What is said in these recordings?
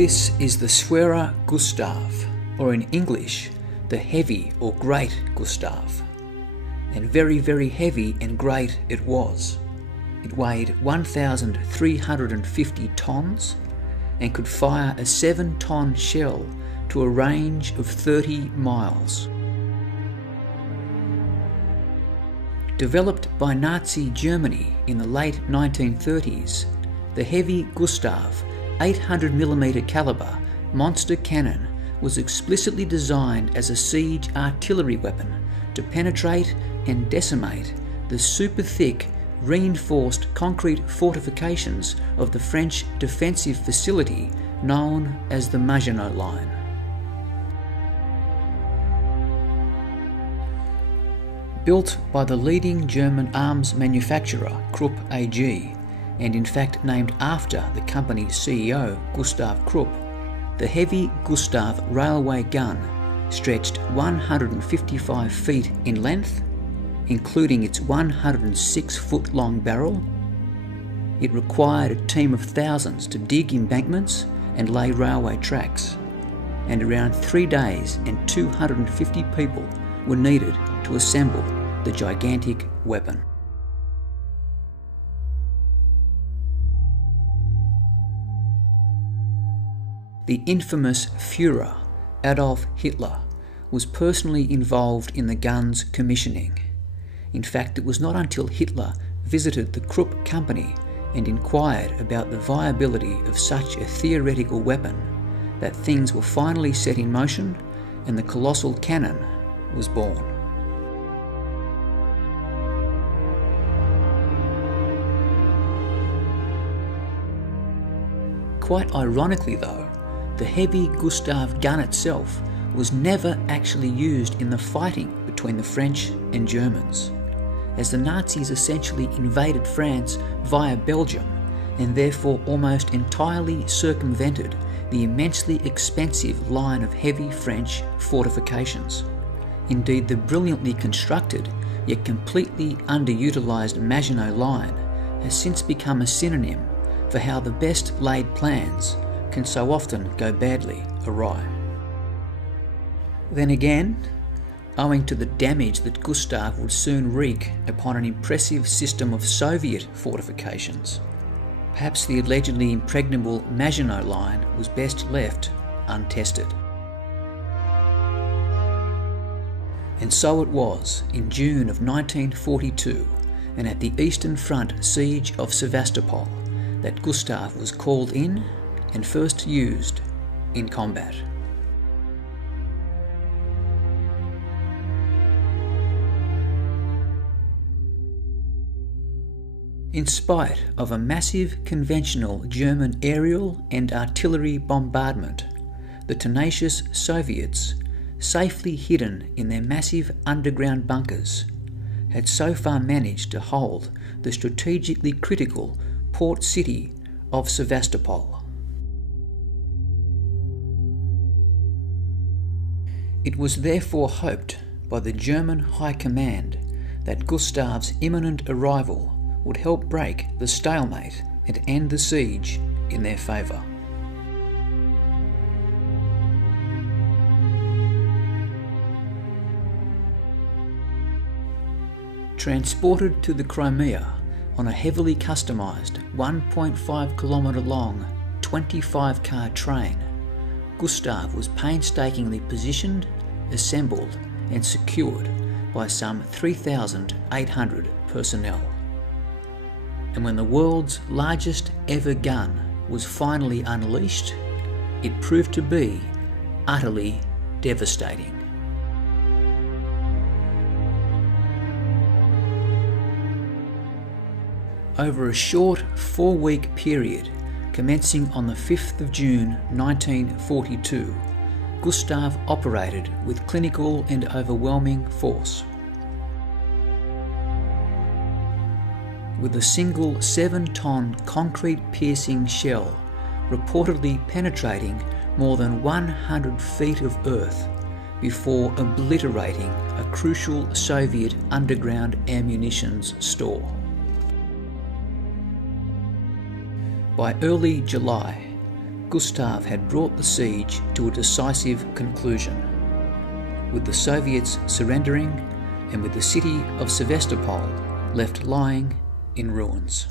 This is the Schwerer Gustav, or in English, the heavy or great Gustav. And very, very heavy and great it was. It weighed 1,350 tons and could fire a 7-ton shell to a range of 30 miles. Developed by Nazi Germany in the late 1930s, the heavy Gustav 800mm caliber monster cannon was explicitly designed as a siege artillery weapon to penetrate and decimate the super thick reinforced concrete fortifications of the French defensive facility known as the Maginot Line. Built by the leading German arms manufacturer Krupp AG, and in fact named after the company's CEO Gustav Krupp, the heavy Gustav railway gun stretched 155 feet in length, including its 106-foot-long barrel. It required a team of thousands to dig embankments and lay railway tracks, and around 3 days and 250 people were needed to assemble the gigantic weapon. The infamous Führer, Adolf Hitler, was personally involved in the gun's commissioning. In fact, it was not until Hitler visited the Krupp company and inquired about the viability of such a theoretical weapon that things were finally set in motion and the colossal cannon was born. Quite ironically though, the heavy Gustav gun itself was never actually used in the fighting between the French and Germans, as the Nazis essentially invaded France via Belgium and therefore almost entirely circumvented the immensely expensive line of heavy French fortifications. Indeed, the brilliantly constructed yet completely underutilised Maginot Line has since become a synonym for how the best laid plans can so often go badly awry. Then again, owing to the damage that Gustav would soon wreak upon an impressive system of Soviet fortifications, perhaps the allegedly impregnable Maginot Line was best left untested. And so it was in June of 1942, and at the Eastern Front siege of Sevastopol, that Gustav was called in and first used in combat. In spite of a massive conventional German aerial and artillery bombardment, the tenacious Soviets, safely hidden in their massive underground bunkers, had so far managed to hold the strategically critical port city of Sevastopol. It was therefore hoped by the German High Command that Gustav's imminent arrival would help break the stalemate and end the siege in their favour. Transported to the Crimea on a heavily customised 1.5 kilometre long 25-car train, Gustav was painstakingly positioned, assembled and secured by some 3,800 personnel. And when the world's largest ever gun was finally unleashed, it proved to be utterly devastating. Over a short 4-week period, commencing on the 5th of June 1942, Gustav operated with clinical and overwhelming force. With a single 7-ton concrete-piercing shell reportedly penetrating more than 100 feet of earth before obliterating a crucial Soviet underground ammunitions store. By early July, Gustav had brought the siege to a decisive conclusion, with the Soviets surrendering and with the city of Sevastopol left lying in ruins.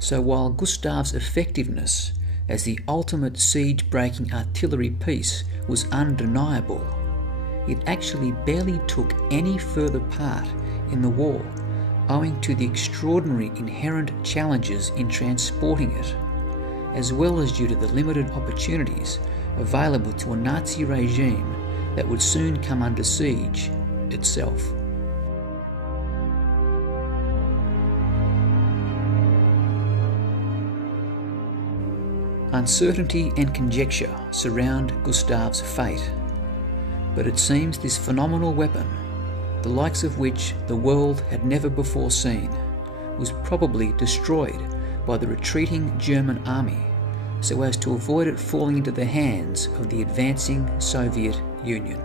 So while Gustav's effectiveness as the ultimate siege-breaking artillery piece was undeniable, it actually barely took any further part in the war, owing to the extraordinary inherent challenges in transporting it, as well as due to the limited opportunities available to a Nazi regime that would soon come under siege itself. Uncertainty and conjecture surround Gustav's fate, but it seems this phenomenal weapon, the likes of which the world had never before seen, was probably destroyed by the retreating German army so as to avoid it falling into the hands of the advancing Soviet Union.